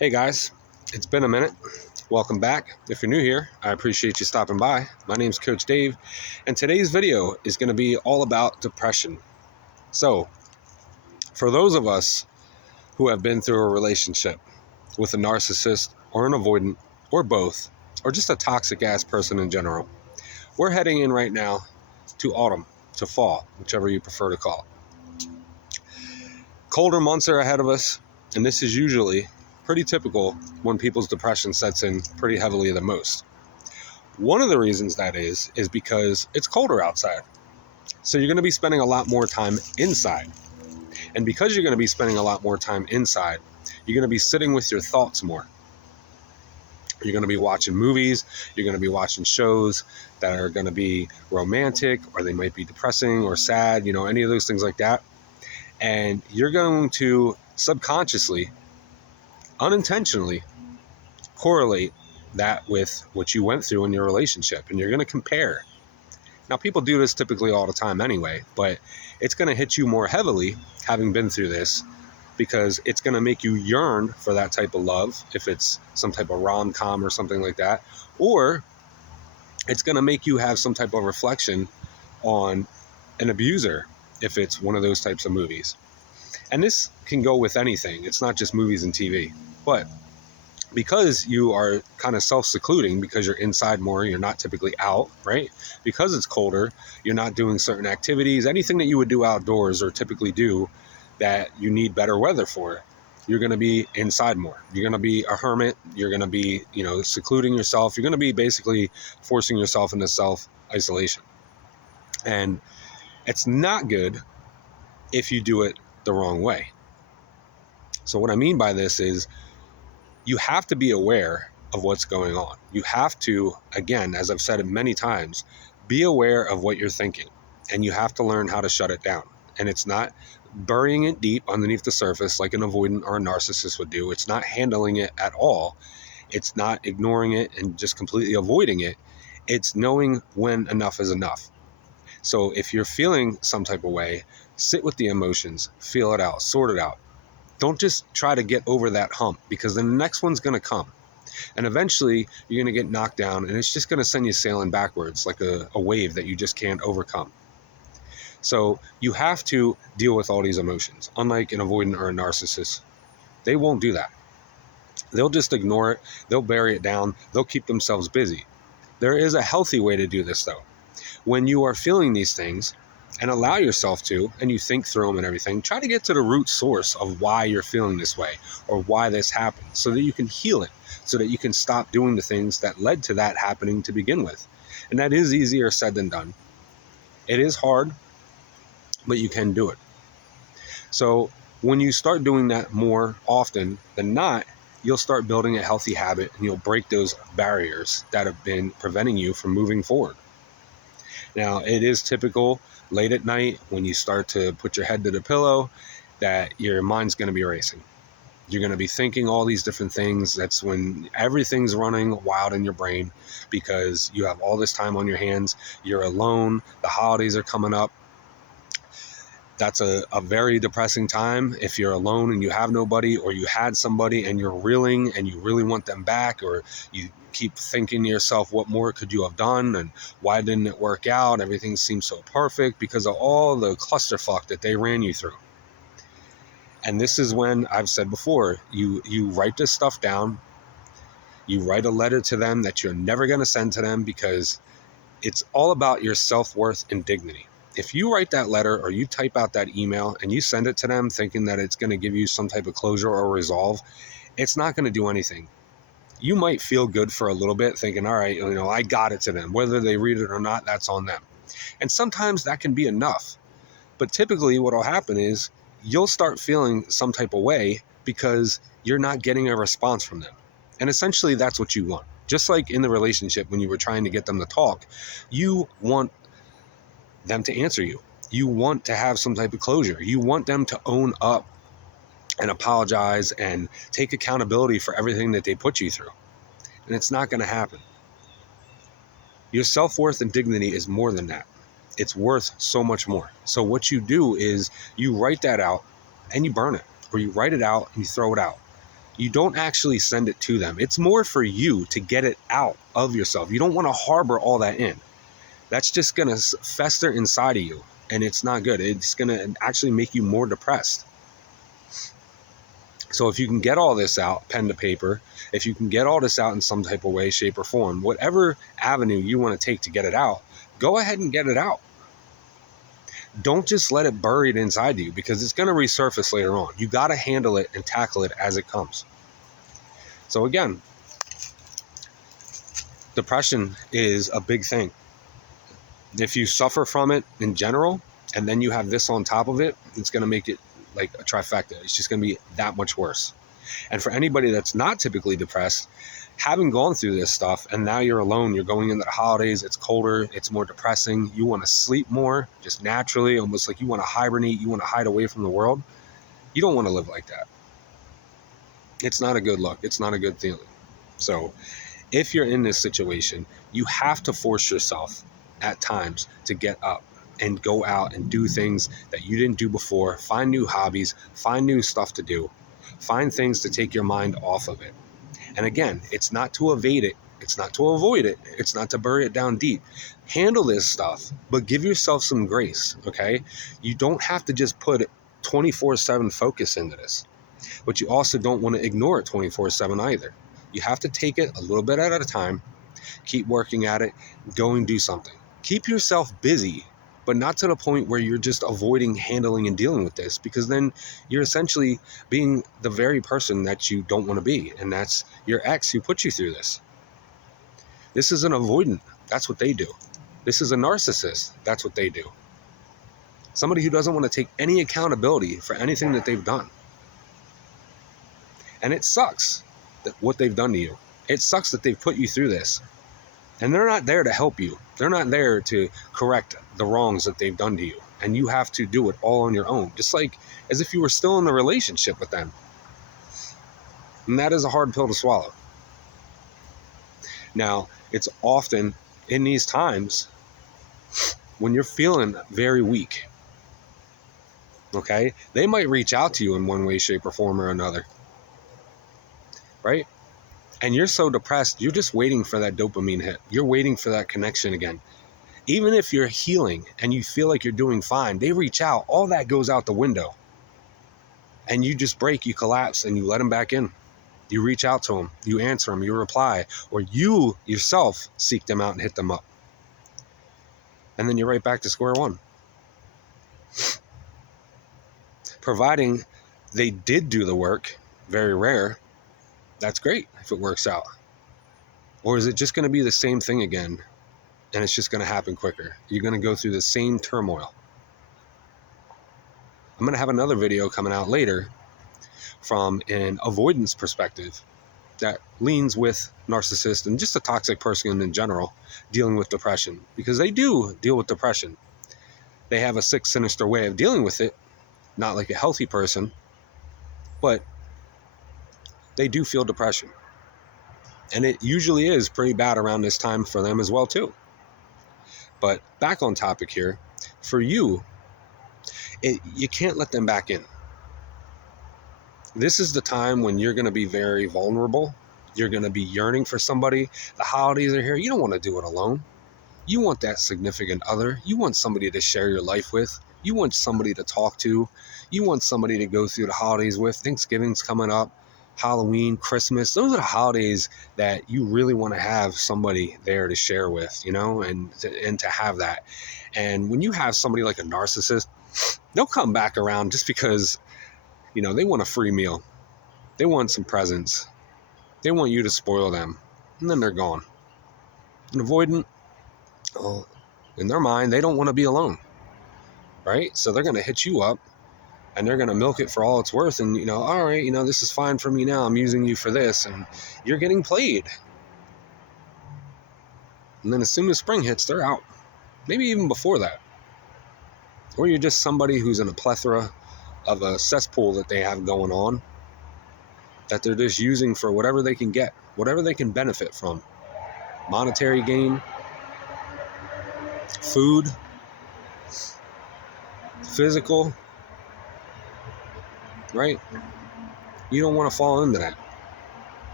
Hey guys, it's been a minute. Welcome back. If you're new here, I appreciate you stopping by. My name's Coach Dave, and today's video is going to be all about depression. So, for those of us who have been through a relationship with a narcissist or an avoidant or both, or just a toxic ass person in general, we're heading in right now to autumn, to fall, whichever you prefer to call it. Colder months are ahead of us, and this is usually pretty typical when people's depression sets in pretty heavily the most. One of the reasons that is because it's colder outside. So you're going to be spending a lot more time inside. And because you're going to be spending a lot more time inside, you're going to be sitting with your thoughts more. You're going to be watching movies, you're going to be watching shows that are going to be romantic, or they might be depressing or sad, any of those things like that. And you're going to subconsciously, unintentionally correlate that with what you went through in your relationship, and you're going to compare. Now, people do this typically all the time anyway, but it's going to hit you more heavily having been through this, because it's going to make you yearn for that type of love if it's some type of rom-com or something like that, or it's going to make you have some type of reflection on an abuser if it's one of those types of movies. And this can go with anything. It's not just movies and TV. But because you are kind of self-secluding, because you're inside more, you're not typically out, right? Because it's colder, you're not doing certain activities, anything that you would do outdoors or typically do that you need better weather for, you're going to be inside more. You're going to be a hermit. You're going to be, secluding yourself. You're going to be basically forcing yourself into self-isolation. And it's not good if you do it the wrong way. So what I mean by this is you have to be aware of what's going on. You have to, again, as I've said it many times, be aware of what you're thinking, and you have to learn how to shut it down. And it's not burying it deep underneath the surface like an avoidant or a narcissist would do. It's not handling it at all. It's not ignoring it and just completely avoiding it. It's knowing when enough is enough. So if you're feeling some type of way, sit with the emotions, feel it out, sort it out. Don't just try to get over that hump, because the next one's going to come. And eventually you're going to get knocked down, and it's just going to send you sailing backwards like a wave that you just can't overcome. So you have to deal with all these emotions. Unlike an avoidant or a narcissist, they won't do that. They'll just ignore it. They'll bury it down. They'll keep themselves busy. There is a healthy way to do this, though. When you are feeling these things, and allow yourself to, and you think through them and everything, try to get to the root source of why you're feeling this way or why this happened, so that you can heal it, so that you can stop doing the things that led to that happening to begin with. And that is easier said than done. It is hard, but you can do it. So when you start doing that more often than not, you'll start building a healthy habit, and you'll break those barriers that have been preventing you from moving forward. Now, it is typical late at night when you start to put your head to the pillow that your mind's going to be racing. You're going to be thinking all these different things. That's when everything's running wild in your brain, because you have all this time on your hands. You're alone. The holidays are coming up. That's a very depressing time if you're alone and you have nobody, or you had somebody and you're reeling and you really want them back, or you keep thinking to yourself, what more could you have done, and why didn't it work out? Everything seems so perfect because of all the clusterfuck that they ran you through. And this is when, I've said before, you write this stuff down. You write a letter to them that you're never going to send to them, because it's all about your self-worth and dignity. If you write that letter or you type out that email and you send it to them thinking that it's going to give you some type of closure or resolve, it's not going to do anything. You might feel good for a little bit thinking, all right, I got it to them. Whether they read it or not, that's on them. And sometimes that can be enough. But typically what will happen is you'll start feeling some type of way because you're not getting a response from them. And essentially that's what you want. Just like in the relationship when you were trying to get them to talk, you want them to answer you. You want to have some type of closure. You want them to own up and apologize and take accountability for everything that they put you through. And it's not going to happen. Your self-worth and dignity is more than that. It's worth so much more. So what you do is you write that out and you burn it, or you write it out and you throw it out. You don't actually send it to them. It's more for you to get it out of yourself. You don't want to harbor all that in. That's just going to fester inside of you, and it's not good. It's going to actually make you more depressed. So if you can get all this out, pen to paper, if you can get all this out in some type of way, shape, or form, whatever avenue you want to take to get it out, go ahead and get it out. Don't just let it buried inside you, because it's going to resurface later on. You got to handle it and tackle it as it comes. So again, depression is a big thing. If you suffer from it in general, and then you have this on top of it, it's going to make it like a trifecta. It's just going to be that much worse. And for anybody that's not typically depressed, having gone through this stuff, and now you're alone, you're going into the holidays, it's colder, it's more depressing, you want to sleep more, just naturally, almost like you want to hibernate, you want to hide away from the world. You don't want to live like that. It's not a good look. It's not a good feeling. So if you're in this situation, you have to force yourself at times to get up and go out and do things that you didn't do before. Find new hobbies, find new stuff to do, find things to take your mind off of it. And again, it's not to evade it. It's not to avoid it. It's not to bury it down deep. Handle this stuff, but give yourself some grace, okay? You don't have to just put 24/7 focus into this, but you also don't want to ignore it 24/7 either. You have to take it a little bit at a time, keep working at it, go and do something. Keep yourself busy, but not to the point where you're just avoiding handling and dealing with this, because then you're essentially being the very person that you don't want to be, and that's your ex who put you through this. This is an avoidant. That's what they do. This is a narcissist. That's what they do. Somebody who doesn't want to take any accountability for anything that they've done. And it sucks that what they've done to you. It sucks that they've put you through this. And they're not there to help you. They're not there to correct the wrongs that they've done to you. And you have to do it all on your own, just like as if you were still in the relationship with them. And that is a hard pill to swallow. Now, it's often in these times when you're feeling very weak, okay? They might reach out to you in one way, shape, or form or another, right? And you're so depressed, you're just waiting for that dopamine hit. You're waiting for that connection again. Even if you're healing and you feel like you're doing fine, they reach out, all that goes out the window. And you just break, you collapse, and you let them back in. You reach out to them, you answer them, you reply, or you yourself seek them out and hit them up. And then you're right back to square one. Providing they did do the work, very rare, that's great if it works out. Or is it just going to be the same thing again, and it's just going to happen quicker? You're going to go through the same turmoil. I'm going to have another video coming out later from an avoidance perspective that leans with narcissists and just a toxic person in general dealing with depression, because they do deal with depression. They have a sick, sinister way of dealing with it, not like a healthy person, but they do feel depression. And it usually is pretty bad around this time for them as well too. But back on topic here, for you, you can't let them back in. This is the time when you're going to be very vulnerable. You're going to be yearning for somebody. The holidays are here. You don't want to do it alone. You want that significant other. You want somebody to share your life with. You want somebody to talk to. You want somebody to go through the holidays with. Thanksgiving's coming up. Halloween, Christmas. Those are the holidays that you really want to have somebody there to share with, you know, and to have that. And when you have somebody like a narcissist, they'll come back around just because, you know, they want a free meal. They want some presents. They want you to spoil them. And then they're gone. An avoidant, well, in their mind, they don't want to be alone, right? So they're going to hit you up and they're going to milk it for all it's worth. And, you know, all right, you know, this is fine for me now. I'm using you for this. And you're getting played. And then as soon as spring hits, they're out. Maybe even before that. Or you're just somebody who's in a plethora of a cesspool that they have going on, that they're just using for whatever they can get, whatever they can benefit from. Monetary gain, food, physical, right? You don't want to fall into that.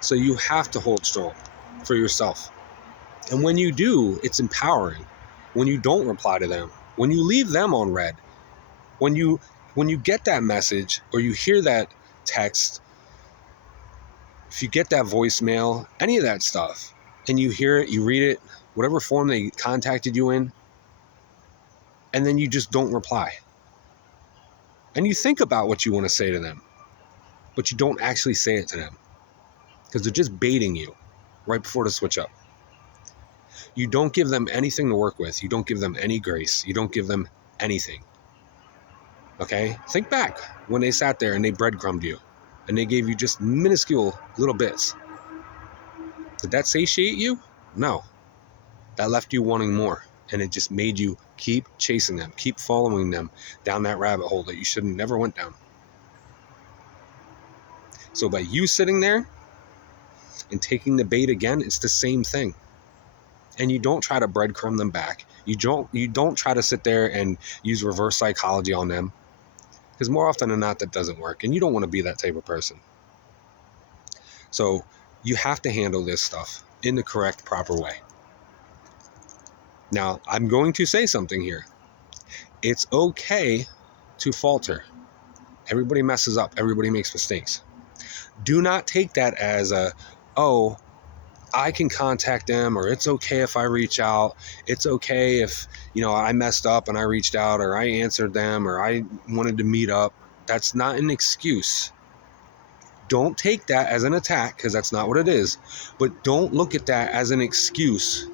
So you have to hold strong for yourself. And when you do, it's empowering. When you don't reply to them, when you leave them on red, when you get that message or you hear that text, if you get that voicemail, any of that stuff, and you hear it, you read it, whatever form they contacted you in, and then you just don't reply. And you think about what you want to say to them, but you don't actually say it to them because they're just baiting you right before the switch up. You don't give them anything to work with. You don't give them any grace. You don't give them anything. Okay? Think back when they sat there and they breadcrumbed you and they gave you just minuscule little bits. Did that satiate you? No. That left you wanting more. And it just made you keep chasing them, keep following them down that rabbit hole that you should have never went down. So by you sitting there and taking the bait again, it's the same thing. And you don't try to breadcrumb them back. You don't try to sit there and use reverse psychology on them. Because more often than not, that doesn't work. And you don't want to be that type of person. So you have to handle this stuff in the correct, proper way. Now, I'm going to say something here. It's okay to falter. Everybody messes up. Everybody makes mistakes. Do not take that as oh, I can contact them, or it's okay if I reach out. It's okay if, I messed up and I reached out, or I answered them, or I wanted to meet up. That's not an excuse. Don't take that as an attack, because that's not what it is. But don't look at that as an excuse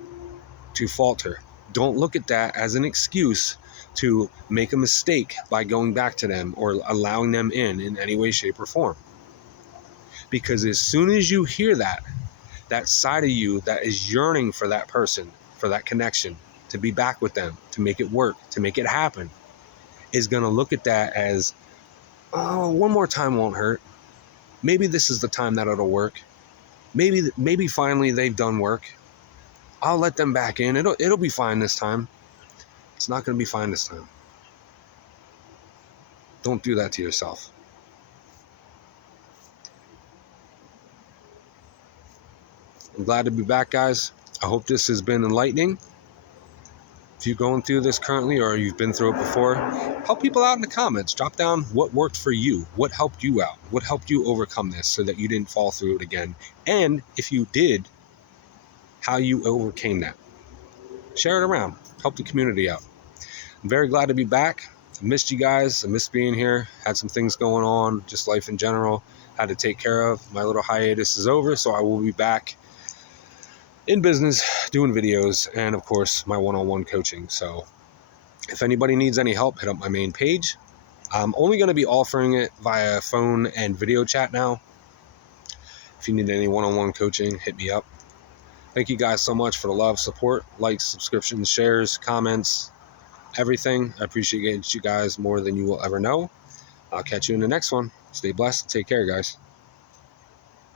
to falter. Don't look at that as an excuse to make a mistake by going back to them or allowing them in any way, shape, or form. Because as soon as you hear that side of you that is yearning for that person, for that connection, to be back with them, to make it work, to make it happen, is going to look at that as, oh, one more time won't hurt. Maybe this is the time that it'll work. Maybe finally they've done work. I'll let them back in. It'll be fine this time. It's not going to be fine this time. Don't do that to yourself. I'm glad to be back, guys. I hope this has been enlightening. If you're going through this currently or you've been through it before, help people out in the comments. Drop down what worked for you. What helped you out? What helped you overcome this so that you didn't fall through it again? And if you did, how you overcame that. Share it around. Help the community out. I'm very glad to be back. I missed you guys. I missed being here. Had some things going on, just life in general. Had to take care of. My little hiatus is over, so I will be back in business, doing videos, and of course, my one-on-one coaching. So if anybody needs any help, hit up my main page. I'm only going to be offering it via phone and video chat now. If you need any one-on-one coaching, hit me up. Thank you guys so much for the love, support, likes, subscriptions, shares, comments, everything. I appreciate you guys more than you will ever know. I'll catch you in the next one. Stay blessed. Take care, guys.